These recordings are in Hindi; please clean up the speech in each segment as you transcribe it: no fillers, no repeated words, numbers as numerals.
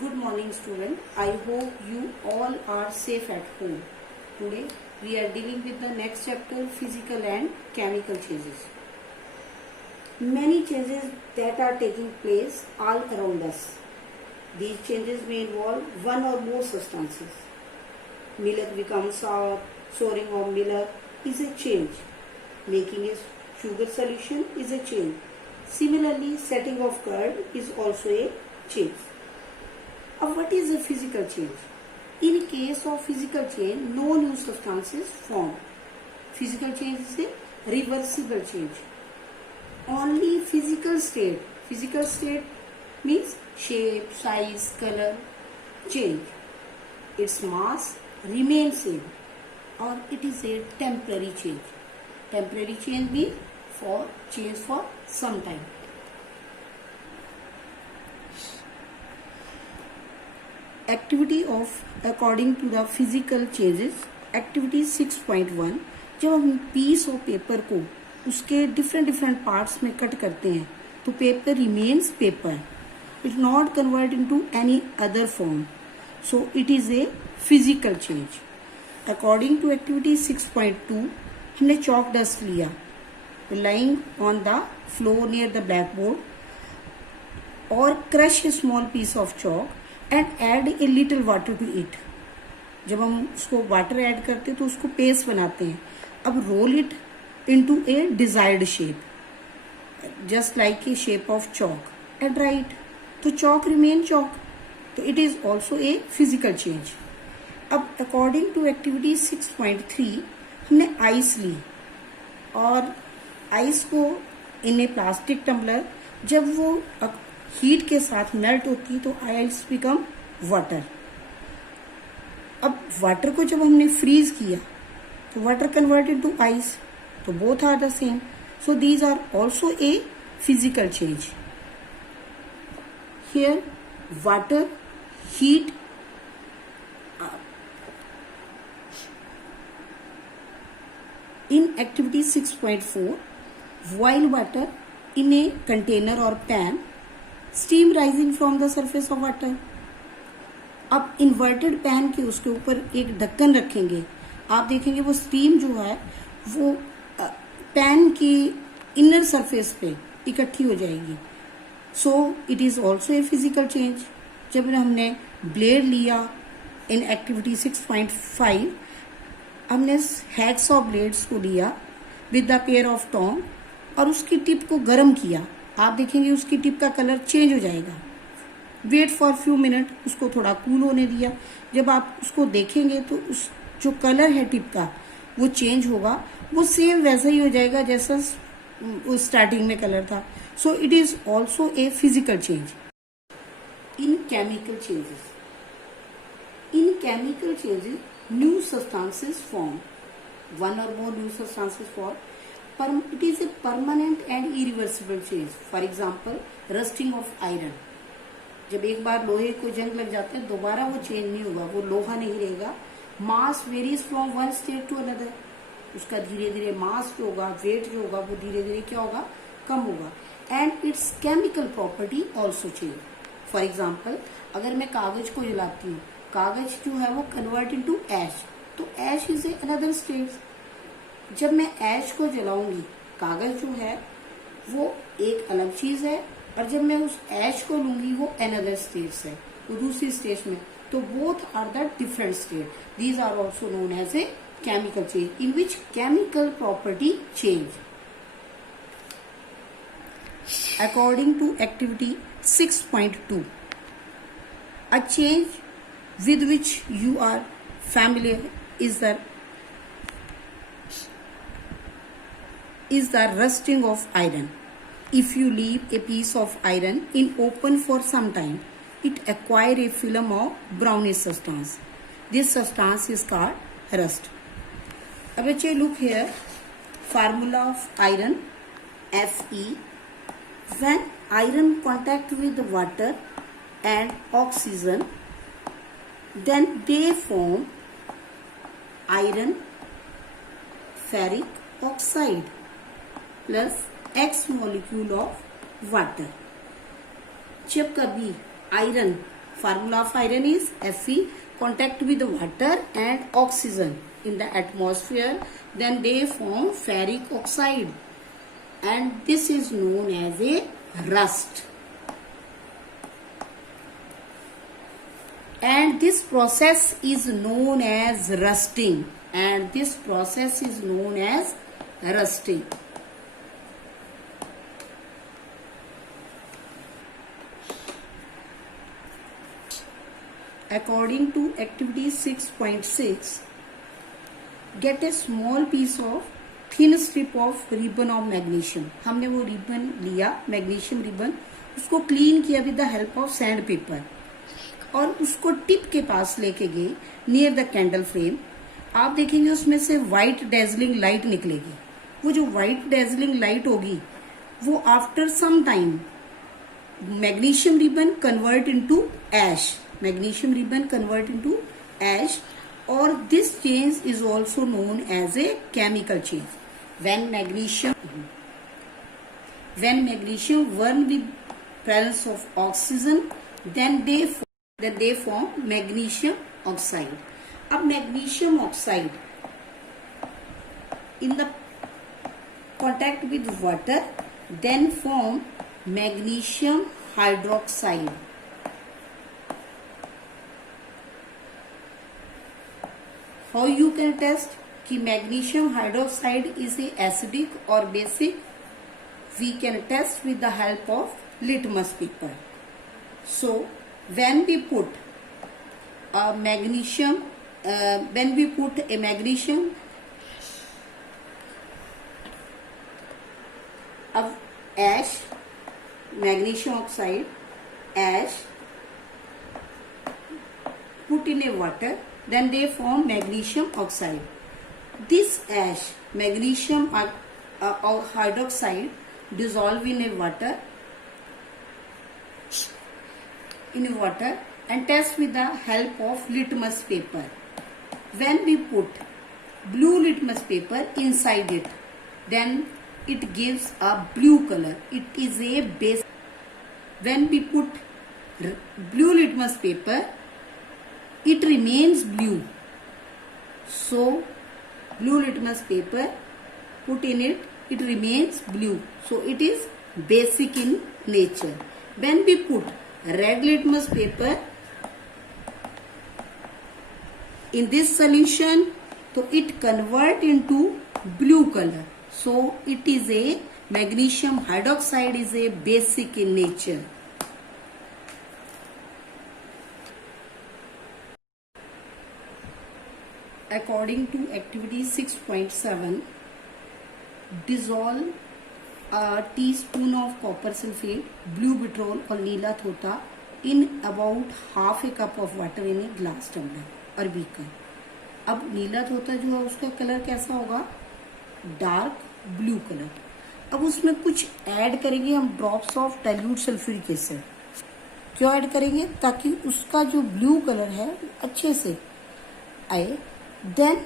Good morning, student. I hope you all are safe at home. Today we are dealing with the next chapter, physical and chemical changes. Many changes that are taking place all around us. These changes may involve one or more substances. Milk becomes sour. Souring of milk is a change. Making a sugar solution is a change. Similarly, setting of curd is also a change. What is a physical change? In case of physical change, no new substances form. Physical change is a reversible change. Only physical state. Physical state means shape, size, color change. Its mass remains same, or it is a temporary change. Temporary change means change for some time. Activity of according to the physical changes activity 6.1 जब हम पीस ऑफ पेपर को उसके डिफरेंट पार्ट्स में कट करते हैं तो paper remains paper, it not convert into any other form, so it is a physical change. According to activity 6.2 हमने चॉक डस्ट लिया, lying on the floor near the black board और crush a small piece of chalk and add a little water to it. जब हम उसको वाटर ऐड करते हैं तो उसको पेस्ट बनाते हैं। अब roll it into a desired shape just like a shape of chalk and write, तो चॉक रिमेन चॉक, तो it is also a physical change. अब अकॉर्डिंग टू एक्टिविटी 6.3 हमने आइस ली और आइस को इन ए प्लास्टिक टम्बलर, जब वो हीट के साथ मेल्ट होती तो आइस बिकम वाटर। अब वाटर को जब हमने फ्रीज किया तो वाटर कन्वर्ट इनटू आइस, तो both are the same, so these are also a physical change. Here water heat in activity 6.4 boil water in a container or pan, steam rising from the surface of water। अब इन्वर्टेड पैन के उसके ऊपर एक ढक्कन रखेंगे, आप देखेंगे वो स्टीम जो है वो पैन की इनर सरफेस पे इकट्ठी हो जाएगी, सो it is also a physical change. जब हमने ब्लेड लिया इन एक्टिविटी 6.5 हमने हैक्स ऑफ ब्लेड्स को लिया with the pair of Tong और उसकी टिप को गर्म किया, आप देखेंगे उसकी टिप का कलर चेंज हो जाएगा। वेट फॉर फ्यू मिनट, उसको थोड़ा कूल होने दिया, जब आप उसको देखेंगे तो उस जो कलर है टिप का वो चेंज होगा, वो सेम वैसा ही हो जाएगा जैसा स्टार्टिंग में कलर था, सो it is also a physical change. In chemical changes, in chemical changes new substances form, one or more new substances form, it is a permanent and irreversible change। for example rusting of iron, जब एक बार लोहे को जंग लग जाता है दोबारा वो चेंज नहीं होगा, वो लोहा नहीं रहेगा। Mass varies from one state to another, उसका धीरे धीरे मास जो होगा, वेट जो होगा वो धीरे धीरे क्या होगा, कम होगा। And it's chemical property also change. For example अगर मैं कागज को जलाती हूँ, कागज जो है वो कन्वर्ट इनटू ऐश, तो ऐश इज ए अनदर स्टेट। जब मैं ऐश को जलाऊंगी, कागज जो है वो एक अलग चीज है, और जब मैं उस ऐश को लूंगी वो अनदर स्टेट है, वो दूसरी स्टेट में, तो both are the different state. These are also known as a chemical change in which chemical property change. According to activity 6.2 a change with which you are familiar is the rusting of iron। if you leave a piece of iron in open for some time, it acquire a film of brownish substance, this substance is called rust। अब बच्चे look here, formula of iron Fe, when iron contact with water and oxygen, then they form iron ferric oxide plus X molecule of water. जब कभी iron Formula of iron is Fe. Contact with water and oxygen in the atmosphere, then they form ferric oxide, and this is known as a rust. And this process is known as rusting. And this process is known as rusting. According to activity 6.6, get a small piece of thin strip of ribbon of magnesium. हमने वो रिबन लिया, मैग्नीशियम रिबन, उसको क्लीन किया with the help of sand paper और उसको टिप के पास लेके गए नियर द कैंडल फ्लेम. आप देखेंगे उसमें से व्हाइट डेजलिंग लाइट निकलेगी. वो जो व्हाइट डेजलिंग लाइट होगी वो after some time magnesium ribbon convert into ash. Magnesium ribbon convert into ash, or this change is also known as a chemical change. When magnesium burn with presence of oxygen, then they form magnesium oxide. अब magnesium oxide in the contact with water then form magnesium hydroxide. How you can test कि magnesium hydroxide is a acidic or basic? We can test with the help of litmus paper. So when we put a magnesium of ash, magnesium oxide, ash, put in a water, then they form magnesium oxide. This ash, magnesium hydroxide, dissolve in a water and test with the help of litmus paper. When we put blue litmus paper inside it, then it gives a blue color. It is a base. When we put blue litmus paper, it remains blue. So blue litmus paper, put in it, it remains blue. So it is basic in nature. When we put red litmus paper in this solution, so it convert into blue color. So it is a magnesium hydroxide is a basic in nature. According to activity 6.7, dissolve a teaspoon of copper sulfate, blue vitriol or नीला थोथा in about half a cup of water in a glass tumbler or beaker. अब नीला थोथा जो है उसका कलर कैसा होगा? Dark blue colour. अब उसमें कुछ ऐड करेंगे हम, drops of dilute sulphuric acid. क्यों ऐड करेंगे? ताकि उसका जो ब्लू कलर है अच्छे से आए. देन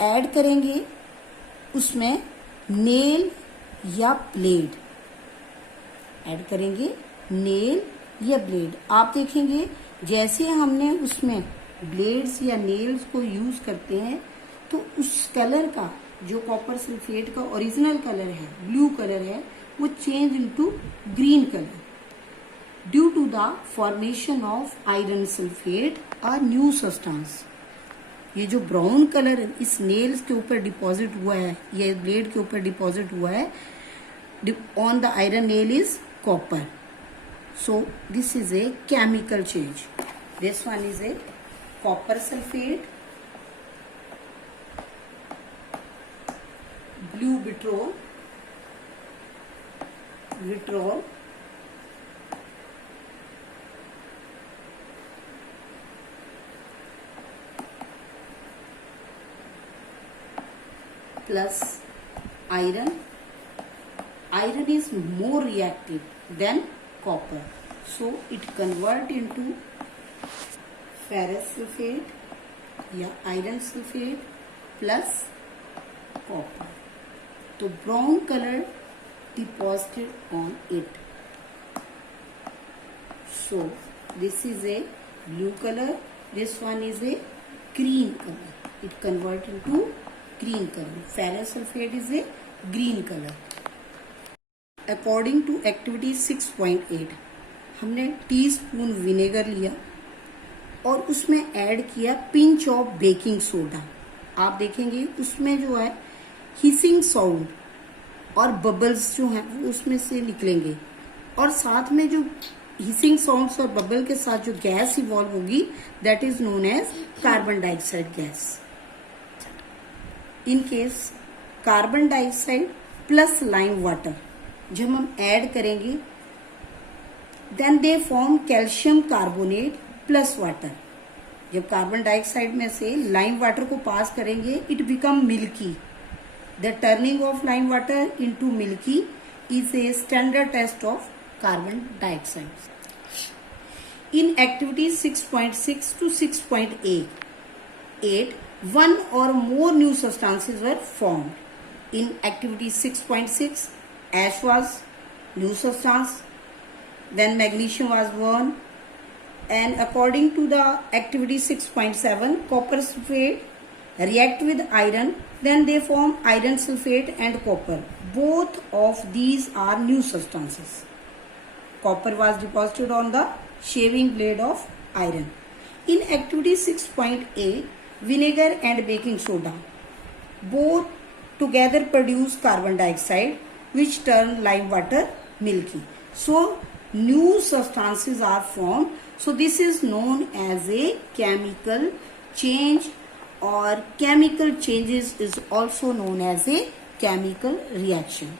ऐड करेंगे उसमें नेल या ब्लेड. ऐड करेंगे नेल या ब्लेड. आप देखेंगे जैसे हमने उसमें ब्लेड्स या नेल्स को यूज करते हैं तो उस कलर का जो कॉपर सल्फेट का ओरिजिनल कलर है, ब्लू कलर है, वो change into green colour due to the formation of iron sulphate a new substance. ये जो ब्राउन कलर इस नेल्स के ऊपर डिपॉजिट हुआ है, ये ब्लेड के ऊपर डिपॉजिट हुआ है on the iron nail is copper. So this is a chemical change. This one is a copper sulphate, blue vitriol plus iron. Iron is more reactive than copper, so it convert into ferrous sulfate या iron sulfate plus copper. तो brown color deposited on it. So this is a blue color, this one is a green color. It converts into green color. Ferrous sulfate is a green color. According to activity 6.8, हमने टीस्पून विनेगर लिया और उसमें ऐड किया पिंच ऑफ बेकिंग सोडा. आप देखेंगे उसमें जो है हिसिंग साउंड और बबल्स जो हैं वो उसमें से निकलेंगे, और साथ में जो हिसिंग साउंड्स और बबल के साथ जो गैस इवॉल्व होगी that is known as carbon dioxide gas. In case carbon dioxide plus lime water जब हम ऐड करेंगे then they form calcium carbonate plus water. जब कार्बन डाइऑक्साइड में से लाइम वाटर को पास करेंगे it become milky. The turning of lime water into milky is a standard test of carbon dioxide. In activity 6.6 to 6.8, one or more new substances were formed. In activity 6.6, ash was new substance, then magnesium was born, and according to the activity 6.7, copper sulfate react with iron, then they form iron sulfate and copper. Both of these are new substances. Copper was deposited on the shaving blade of iron. In activity 6.8, vinegar and baking soda both together produce carbon dioxide which turn lime water milky. So new substances are formed. So this is known as a chemical change, or chemical changes is also known as a chemical reaction.